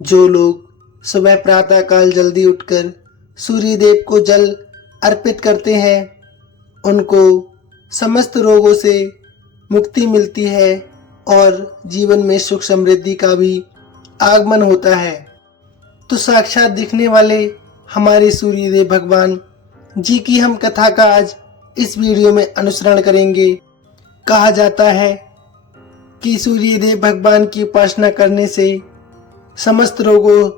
जो लोग सुबह प्रातःकाल जल्दी उठकर सूर्य देव को जल अर्पित करते हैं उनको समस्त रोगों से मुक्ति मिलती है और जीवन में सुख समृद्धि का भी आगमन होता है। तो साक्षात दिखने वाले हमारे सूर्यदेव भगवान जी की हम कथा का आज इस वीडियो में अनुसरण करेंगे। कहा जाता है कि सूर्यदेव भगवान की उपासना करने से समस्त रोगों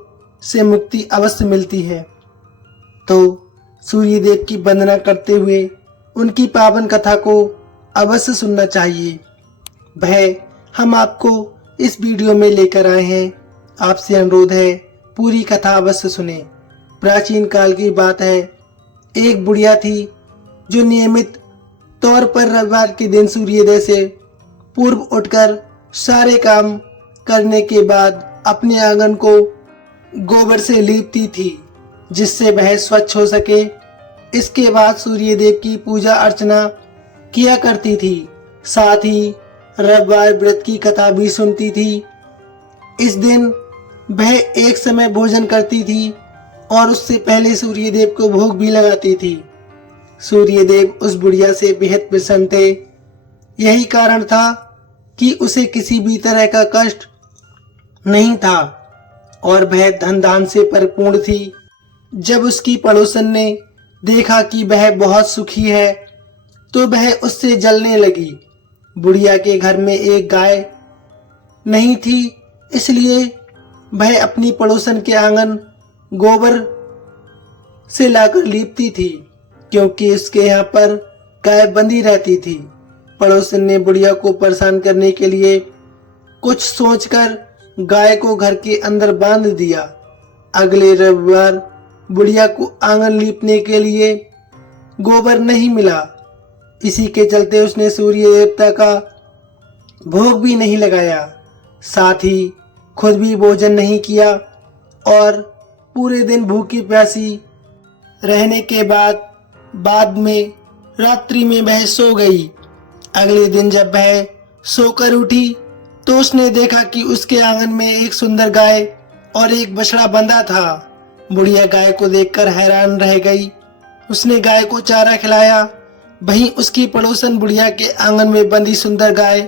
से मुक्ति अवश्य मिलती है। तो सूर्यदेव की वंदना करते हुए उनकी पावन कथा को अवश्य सुनना चाहिए। वह हम आपको इस वीडियो में लेकर आए हैं। आपसे अनुरोध है पूरी कथा अवश्य सुने। प्राचीन काल की बात है, एक बुढ़िया थी जो नियमित तौर पर रविवार के दिन सूर्योदय से पूर्व उठकर सारे काम करने के बाद अपने आंगन को गोबर से लीपती थी जिससे वह स्वच्छ हो सके। इसके बाद सूर्यदेव की पूजा अर्चना किया करती थी, साथ ही रविवार व्रत की कथा भी सुनती थी। इस दिन वह एक समय भोजन करती थी और उससे पहले सूर्यदेव को भोग भी लगाती थी। सूर्यदेव उस बुढ़िया से बेहद प्रसन्न थे। यही कारण था कि उसे किसी भी तरह का कष्ट नहीं था और वह धन दान से परिपूर्ण थी। जब उसकी पड़ोसन ने देखा कि वह बहुत सुखी है तो वह उससे जलने लगी। बुढ़िया के घर में एक गाय नहीं थी, इसलिए वह अपनी पड़ोसन के आंगन गोबर से लाकर लीपती थी क्योंकि उसके यहाँ पर गाय बंधी रहती थी। पड़ोसन ने बुढ़िया को परेशान करने के लिए कुछ सोचकर गाय को घर के अंदर बांध दिया। अगले रविवार बुढ़िया को आंगन लीपने के लिए गोबर नहीं मिला। इसी के चलते उसने सूर्य देवता का भोग भी नहीं लगाया, साथ ही खुद भी भोजन नहीं किया और पूरे दिन भूखी प्यासी रहने के बाद में रात्रि में वह सो गई। अगले दिन जब वह सोकर उठी तो उसने देखा कि उसके आंगन में एक सुंदर गाय और एक बछड़ा बंधा था। बुढ़िया गाय को देखकर हैरान रह गई। उसने गाय को चारा खिलाया। वहीं उसकी पड़ोसन बुढ़िया के आंगन में बंधी सुंदर गाय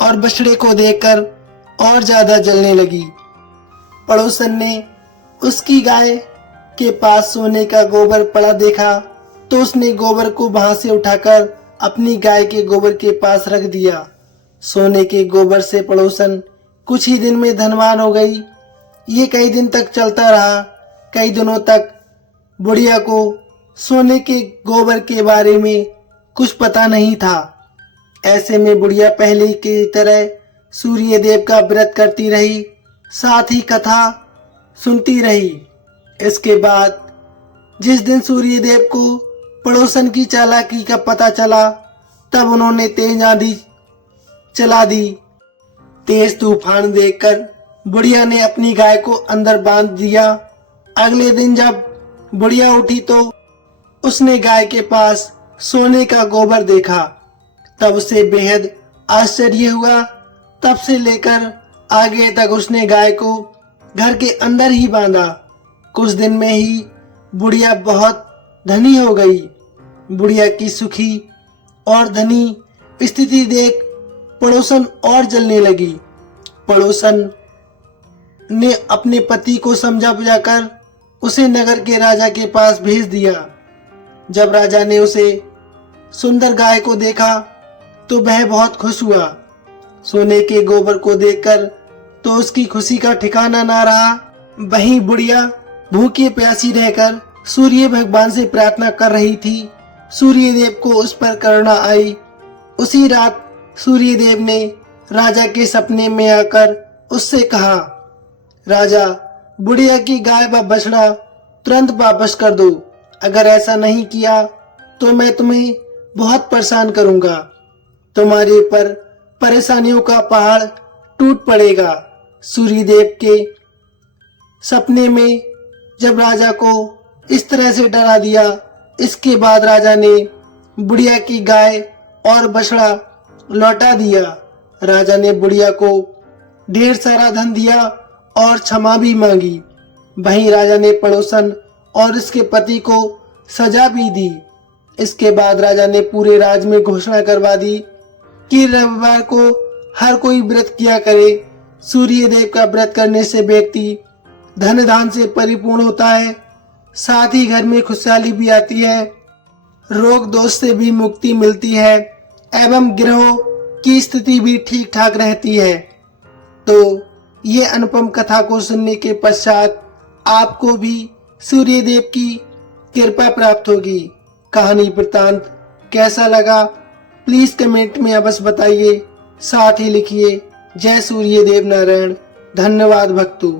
और बछड़े को देखकर और ज्यादा जलने लगी। पड़ोसन ने उसकी गाय के पास सोने का गोबर पड़ा देखा तो उसने गोबर को वहां से उठाकर अपनी गाय के गोबर के पास रख दिया। सोने के गोबर से पड़ोसन कुछ ही दिन में धनवान हो गई। ये कई दिन तक चलता रहा। कई दिनों तक बुढ़िया को सोने के गोबर के बारे में कुछ पता नहीं था। ऐसे में बुढ़िया पहले की तरह सूर्यदेव का व्रत करती रही, साथ ही कथा सुनती रही। इसके बाद जिस दिन सूर्यदेव को पड़ोसन की चालाकी का पता चला तब उन्होंने तेज आंधी चला दी। तेज तूफान देखकर बुढ़िया ने अपनी गाय को अंदर बांध दिया। अगले दिन जब बुढ़िया उठी तो उसने गाय के पास सोने का गोबर देखा। तब उसे बेहद आश्चर्य हुआ। तब से लेकर आगे तक उसने गाय को घर के अंदर ही बांधा। कुछ दिन में ही बुढ़िया बहुत धनी हो गई। बुढ़िया की सुखी और धनी स्थिति देख पड़ोसन और जलने लगी। पड़ोसन ने अपने पति को समझा बुझाकर उसे नगर के राजा के पास भेज दिया। जब राजा ने उसे सुंदर गाय को देखा तो वह बहुत खुश हुआ। सोने के गोबर को देखकर तो उसकी खुशी का ठिकाना ना रहा। वहीं बुढ़िया भूखी प्यासी रहकर सूर्य भगवान से प्रार्थना कर रही थी। सूर्यदेव को उस पर करुणा आई। उसी रात सूर्यदेव ने राजा के सपने में आकर उससे कहा, राजा, बुढ़िया की गाय व बछड़ा तुरंत वापस कर दो। अगर ऐसा नहीं किया तो मैं तुम्हें बहुत परेशान करूंगा। तुम्हारे ऊपर परेशानियों का पहाड़ टूट पड़ेगा। सूर्यदेव के सपने में जब राजा को इस तरह से डरा दिया, इसके बाद राजा ने बुढ़िया की गाय और बछड़ा लौटा दिया। राजा ने बुढ़िया को ढेर सारा धन दिया और क्षमा भी मांगी। वहीं राजा ने पड़ोसन और इसके पति को सजा भी दी। इसके बाद राजा ने पूरे राज्य में घोषणा करवा दी कि रविवार को हर कोई व्रत किया करे। सूर्य देव का व्रत करने से व्यक्ति धन धान से परिपूर्ण होता है, साथ ही घर में खुशहाली भी आती है, रोग दोष से भी मुक्ति मिलती है एवं ग्रहों की स्थिति भी ठीक ठाक रहती है। तो ये अनुपम कथा को सुनने के पश्चात आपको भी सूर्य देव की कृपा प्राप्त होगी। कहानी वृत्तांत कैसा लगा प्लीज कमेंट में अवश्य बताइए, साथ ही लिखिए जय सूर्य देव नारायण। धन्यवाद भक्तों।